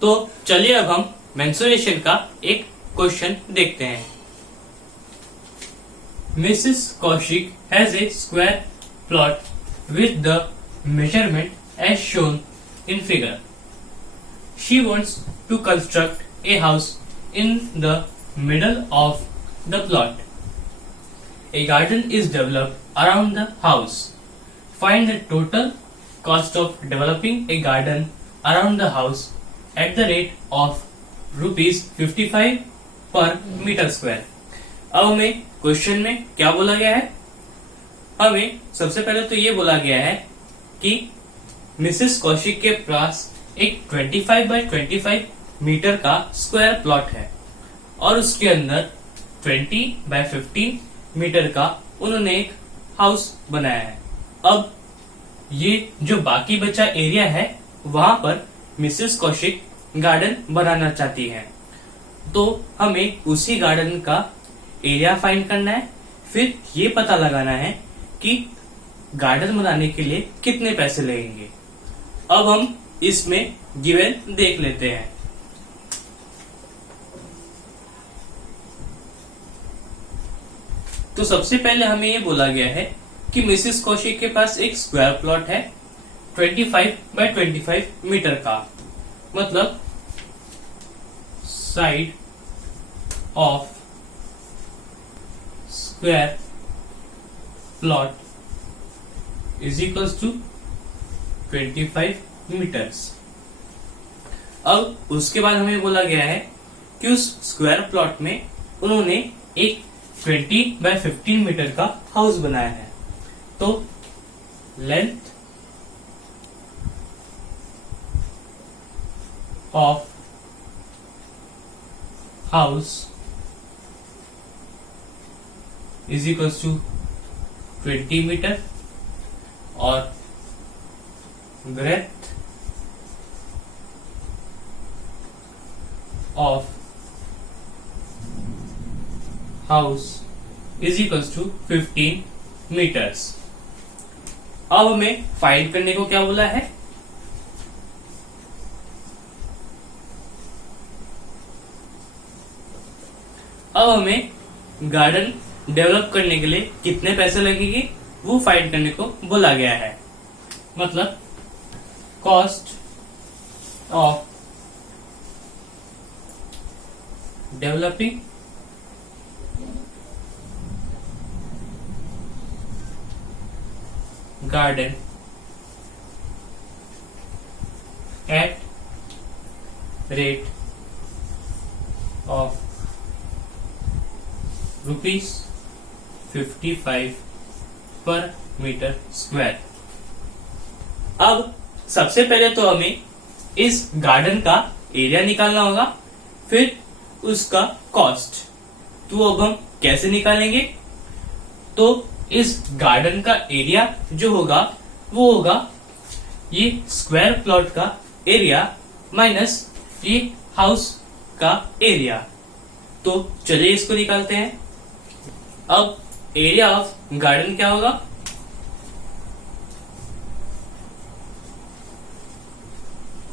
तो चलिए अब हम मेंसुरेशन का एक क्वेश्चन देखते हैं। Missus Kaushik has a square plot with the measurement as shown in figure. She wants to construct a house in the middle of the plot. A garden is developed around the house. Find the total cost of developing a garden around the house at the rate of ₹55 per meter square. अब हमें question में क्या बोला गया है? हमें सबसे पहले तो ये बोला गया है कि मिसेस कौशिक के पास एक 25 बाय 25 मीटर का स्क्वायर प्लॉट है और उसके अंदर 20 बाय 15 मीटर का उन्होंने एक हाउस बनाया है। अब ये जो बाकी बचा एरिया है वहां पर मिसेस कौशिक गार्डन बनाना चाहती है, तो हमें उसी गार्डन का एरिया फाइंड करना है, फिर ये पता लगाना है कि गार्डन बनाने के लिए कितने पैसे लगेंगे। अब हम इसमें गिवन देख लेते हैं। तो सबसे पहले हमें ये बोला गया है कि मिसेस कौशिक के पास एक स्क्वायर प्लॉट है 25 बाय 25 मीटर का, मतलब side of square plot is equals to 25 metres. अब उसके बाद हमें बोला गया है कि उस स्क्वायर प्लॉट में उन्होंने एक 20 बाय 15 मीटर का हाउस बनाया है। तो length of house is equals to 20 meter और breadth of house is equals to 15 meters. अब हमें फाइंड करने को क्या बोला है? अब हमें गार्डन डेवलप करने के लिए कितने पैसे लगेंगे वो फाइंड करने को बोला गया है। मतलब cost of developing garden at rate of ₹55 per metre square. अब सबसे पहले तो हमें इस गार्डन का एरिया निकालना होगा, फिर उसका कॉस्ट। तो अब हम कैसे निकालेंगे? तो इस गार्डन का एरिया जो होगा वो होगा ये स्क्वायर प्लॉट का एरिया माइनस ये हाउस का एरिया। तो चलिए इसको निकालते हैं। अब एरिया ऑफ गार्डन क्या होगा?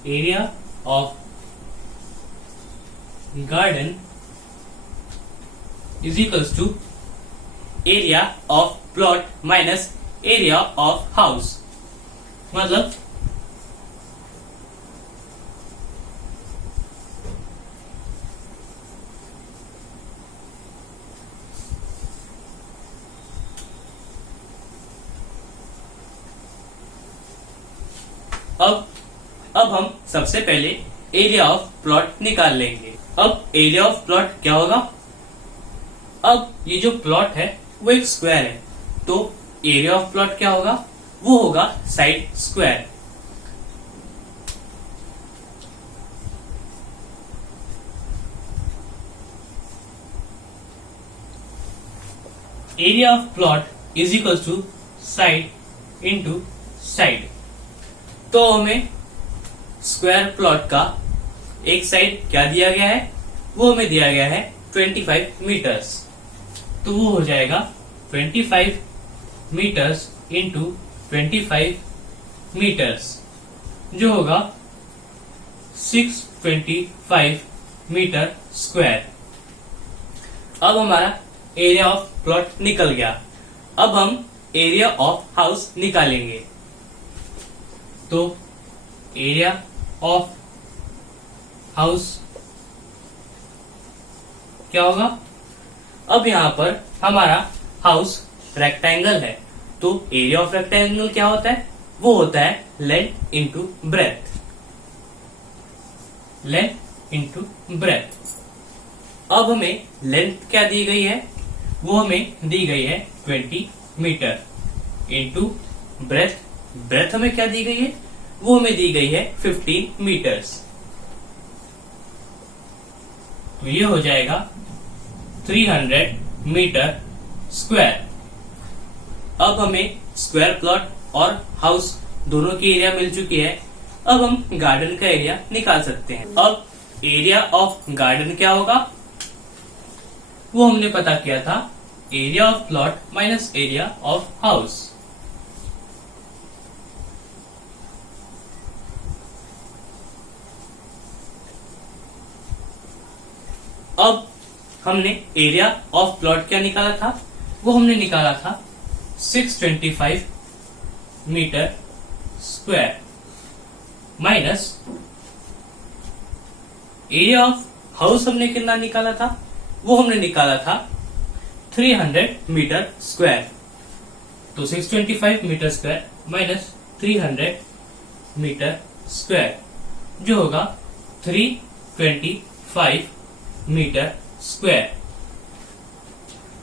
Area of garden is equals to area of plot minus area of house. मतलब अब हम सबसे पहले एरिया ऑफ प्लॉट निकाल लेंगे। अब एरिया ऑफ प्लॉट क्या होगा? अब ये जो प्लॉट है वो एक स्क्वायर है, तो एरिया ऑफ प्लॉट क्या होगा? वो होगा side square. Area of plot is equal to side into side. तो हमें स्क्वायर प्लॉट का एक साइड क्या दिया गया है? वो हमें दिया गया है 25 मीटर्स। तो वो हो जाएगा 25 मीटर्स इंटू 25 मीटर्स, जो होगा 625 मीटर स्क्वायर। अब हमारा एरिया ऑफ प्लॉट निकल गया। अब हम एरिया ऑफ हाउस निकालेंगे। तो एरिया ऑफ हाउस क्या होगा? अब यहां पर हमारा हाउस रेक्टेंगल है, तो एरिया ऑफ रेक्टेंगल क्या होता है? वो होता है length into breadth. Length into breadth. अब हमें लेंथ क्या दी गई है? वो हमें दी गई है 20 मीटर इंटू ब्रेथ। ब्रेथ हमें क्या दी गई है? वो हमें दी गई है 15 मीटर्स। तो ये हो जाएगा 300 मीटर स्क्वायर। अब हमें स्क्वायर प्लॉट और हाउस दोनों की एरिया मिल चुकी है। अब हम गार्डन का एरिया निकाल सकते हैं। अब एरिया ऑफ गार्डन क्या होगा? वो हमने पता किया था, area of plot minus area of house. अब हमने एरिया ऑफ प्लॉट क्या निकाला था? वो हमने निकाला था 625 metre square minus area of house हमने कितना निकाला था? वो हमने निकाला था 300 मीटर स्क्वायर। तो 625 metre square minus 300 metre square जो होगा 325 मीटर स्क्वायर।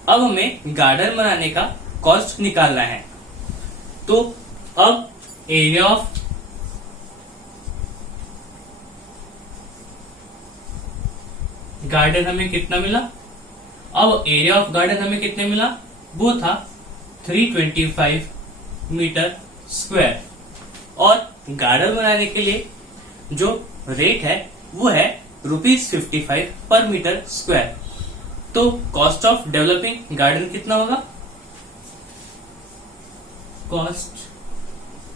अब हमें गार्डन बनाने का कॉस्ट निकालना है। तो अब एरिया ऑफ गार्डन हमें कितना मिला? अब एरिया ऑफ गार्डन हमें कितने मिला? वो था 325 मीटर स्क्वायर। और गार्डन बनाने के लिए जो रेट है वो है ₹55 पर मीटर स्क्वायर। तो कॉस्ट ऑफ डेवलपिंग गार्डन कितना होगा?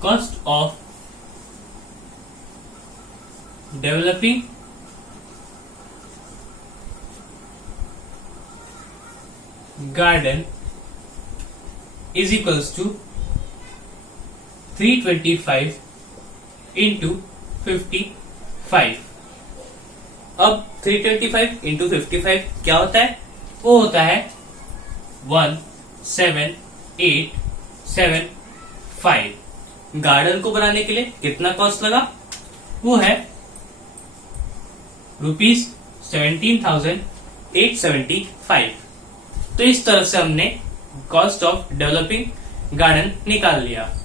Cost of developing garden is equals to 325 into 55। अब 325 इंटू 55 क्या होता है? वो होता है 17875। गार्डन को बनाने के लिए कितना कॉस्ट लगा? वो है ₹17,875। तो इस तरफ से हमने कॉस्ट ऑफ डेवलपिंग गार्डन निकाल लिया।